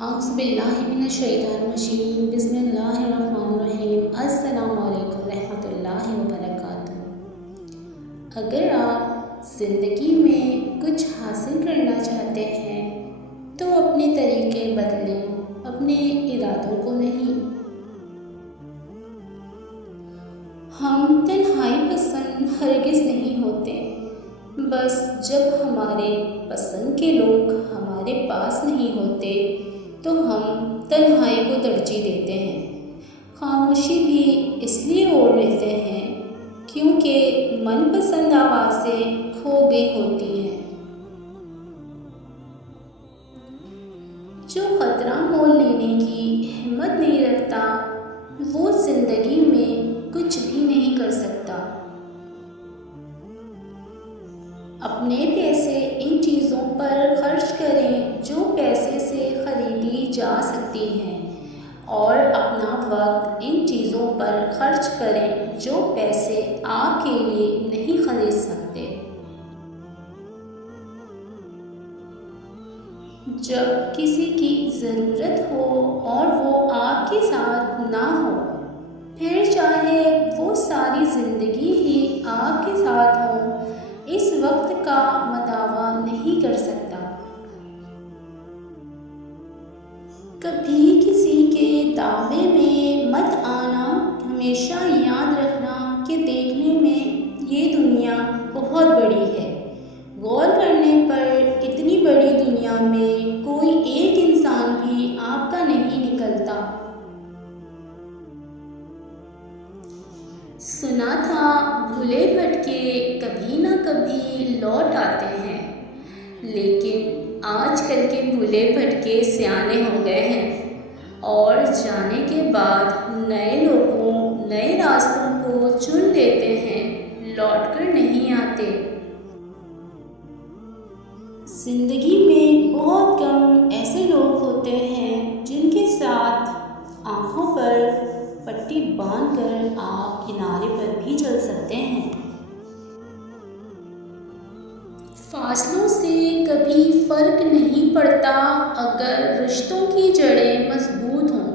اعوذ باللہ من الشیطان الرجیم بسم اللہ الرحمن الرحیم السلام علیکم رحمۃ اللہ وبرکاتہ۔ اگر آپ زندگی میں کچھ حاصل کرنا چاہتے ہیں تو اپنے طریقے بدلیں، اپنے ارادوں کو نہیں۔ ہم تنہائی پسند ہرگز نہیں ہوتے، بس جب ہمارے پسند کے لوگ ہمارے پاس نہیں ہوتے تو ہم تنہائی کو ترجیح دیتے ہیں۔ خاموشی بھی اس لیے اوڑھ لیتے ہیں کیونکہ من پسند آوازیں کھو گئی ہوتی ہیں۔ جو خطرہ مول لینے کی ہمت نہیں رکھتا وہ زندگی میں کچھ بھی نہیں کر سکتا۔ اپنے پیسے ان چیزوں پر خرچ کریں جو پیسے سے خریدی جا سکتی ہیں، اور اپنا وقت ان چیزوں پر خرچ کریں جو پیسے آپ کے لیے نہیں خرید سکتے۔ جب کسی کی ضرورت ہو اور وہ آپ کے ساتھ نہ ہو، پھر چاہے وہ ساری زندگی ہی آپ کے ساتھ ہو، اس وقت کا مداوع نہیں کر سکتا۔ کبھی کسی کے دعوے میں مت آنا، ہمیشہ یاد رکھنا کہ دیکھنے میں یہ دنیا بہت بڑی ہے۔ غور کرنے پر اتنی بڑی دنیا میں کوئی ایک انسان بھی آپ کا نہیں نکلتا۔ سنا تھا بھولے بھٹکے کبھی نہ کبھی لوٹ آتے ہیں، لیکن آج کل کے بھولے بھٹکے سیانے ہو گئے ہیں اور جانے کے بعد نئے لوگوں، نئے راستوں کو چن لیتے ہیں، لوٹ کر نہیں آتے۔ زندگی میں بہت کم ایسے لوگ ہوتے ہیں جن کے ساتھ آنکھوں پر پٹی باندھ کر آپ کنارے پر بھی چل سکتے ہیں۔ فاصلوں سے کبھی فرق نہیں پڑتا اگر رشتوں کی جڑیں مضبوط ہوں۔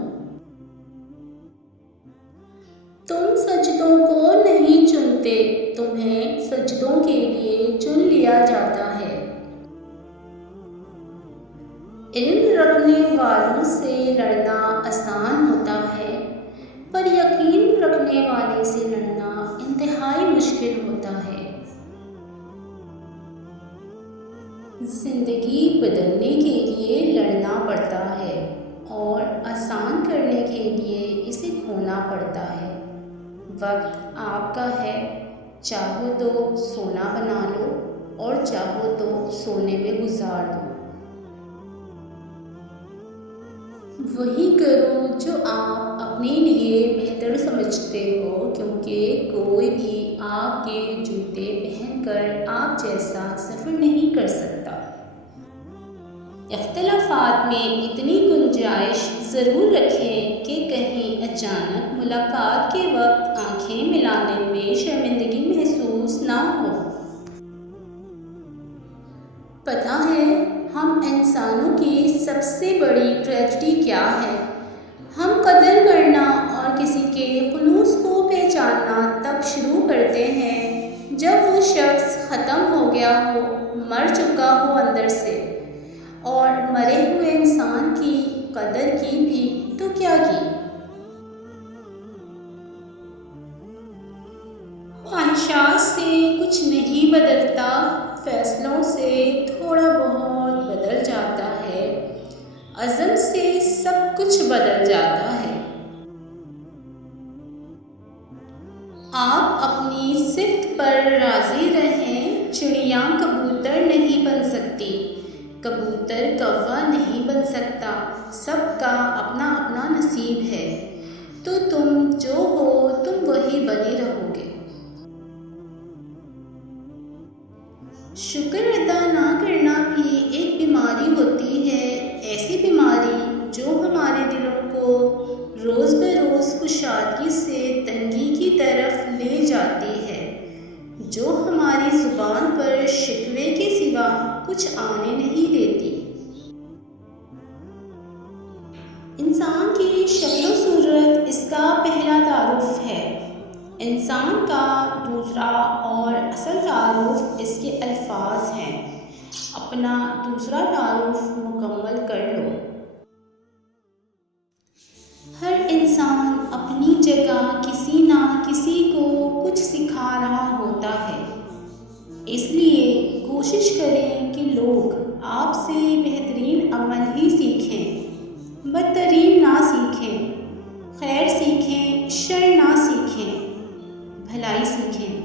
تم سجدوں کو نہیں چنتے، تمہیں سجدوں کے لیے چن لیا جاتا ہے۔ علم رکھنے والوں سے لڑنا آسان ہوتا ہے، پر یقین رکھنے والے سے لڑنا انتہائی مشکل ہوتا ہے۔ زندگی بدلنے کے لیے لڑنا پڑتا ہے اور آسان کرنے کے لیے اسے کھونا پڑتا ہے۔ وقت آپ کا ہے، چاہو تو سونا بنا لو اور چاہو تو سونے میں گزار دو۔ وہی کرو جو آپ اپنے لیے بہتر سمجھتے ہو، کیونکہ کوئی بھی آپ کے جوتے پہن کر آپ جیسا سفر نہیں کر سکتا۔ اختلافات میں اتنی گنجائش ضرور رکھیں کہ کہیں اچانک ملاقات کے وقت آنکھیں ملانے میں شرمندگی محسوس نہ ہو۔ پتہ ہے ہم انسانوں کی سب سے بڑی ٹریجڈی کیا ہے؟ ہم قدر کرنا اور کسی کے خلوص کو پہچاننا تب شروع کرتے ہیں جب وہ شخص ختم ہو گیا ہو، مر چکا ہو اندر سے۔ اور مرے ہوئے انسان کی قدر کی بھی تو کیا کی؟ خواہشات سے کچھ نہیں بدلتا، فیصلوں سے تھوڑا بہت بدل جاتا ہے، عزم سے سب کچھ بدل جاتا ہے۔ آپ اپنی صفت پر راضی رہیں، چڑیا کبوتر نہیں بن سکتی، کبوتر کوا نہیں بن سکتا، سب کا اپنا اپنا نصیب ہے، تو تم جو ہو تم وہی بنے رہو گے۔ شکر ادا نہ کرنا بھی ایک بیماری ہوتی ہے، ایسی بیماری جو ہمارے دلوں کو روز بروز کشادگی سے تنگی کی طرف لے جاتی ہے، جو ہماری زبان پر شکوے کے سوا کچھ آنے نہیں دیتی۔ انسان کی شکل و صورت اس کا پہلا تعارف ہے۔ انسان کا دوسرا اور اصل تعارف اس کے الفاظ ہیں۔ اپنا دوسرا تعارف مکمل کر لو۔ ہر انسان اپنی جگہ کسی نہ کسی کو کچھ سکھا رہا ہوتا ہے، اس لیے کوشش کریں کہ لوگ آپ سے بہترین عمل ہی سیکھیں، بدترین نہ سیکھیں، خیر سیکھیں، شر نہ سیکھیں، بھلائی سیکھیں،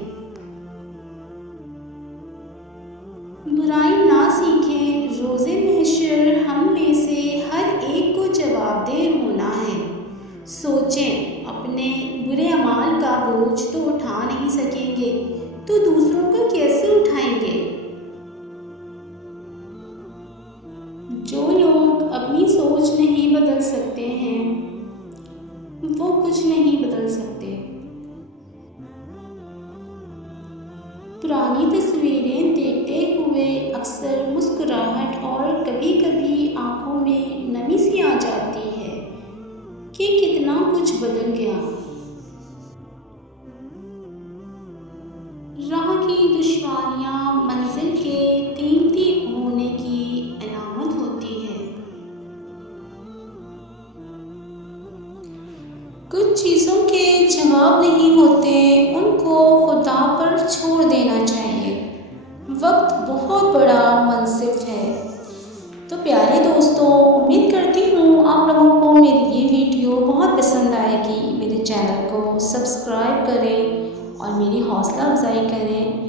برائی نہ سیکھیں۔ روز محشر ہم میں سے ہر ایک کو جواب دہ ہونا ہے۔ سوچیں، اپنے برے اعمال کا بوجھ تو اٹھا نہیں سکیں گے تو دوسروں کا کیسے اٹھائیں گے؟ جو لوگ اپنی سوچ نہیں بدل سکتے ہیں وہ کچھ نہیں بدل سکتے۔ پرانی تصویریں دیکھتے ہوئے اکثر مسکراہٹ اور کبھی کبھی آنکھوں میں نمی سی آ جاتی ہے کہ کتنا کچھ بدل گیا۔ راہ کی دشواریاں منزل کے قیمتی ہونے کی علامت ہوتی ہے۔ کچھ چیزوں کے جواب نہیں ہوتے، ان کو خدا پر چھوڑ دینا چاہیے۔ وقت بہت بڑا منصف ہے۔ تو پیارے دوستوں، امید کرتی ہوں آپ لوگوں کو میری یہ ویڈیو بہت پسند آئے گی۔ میرے چینل کو سبسکرائب کریں اور میری حوصلہ افزائی کریں۔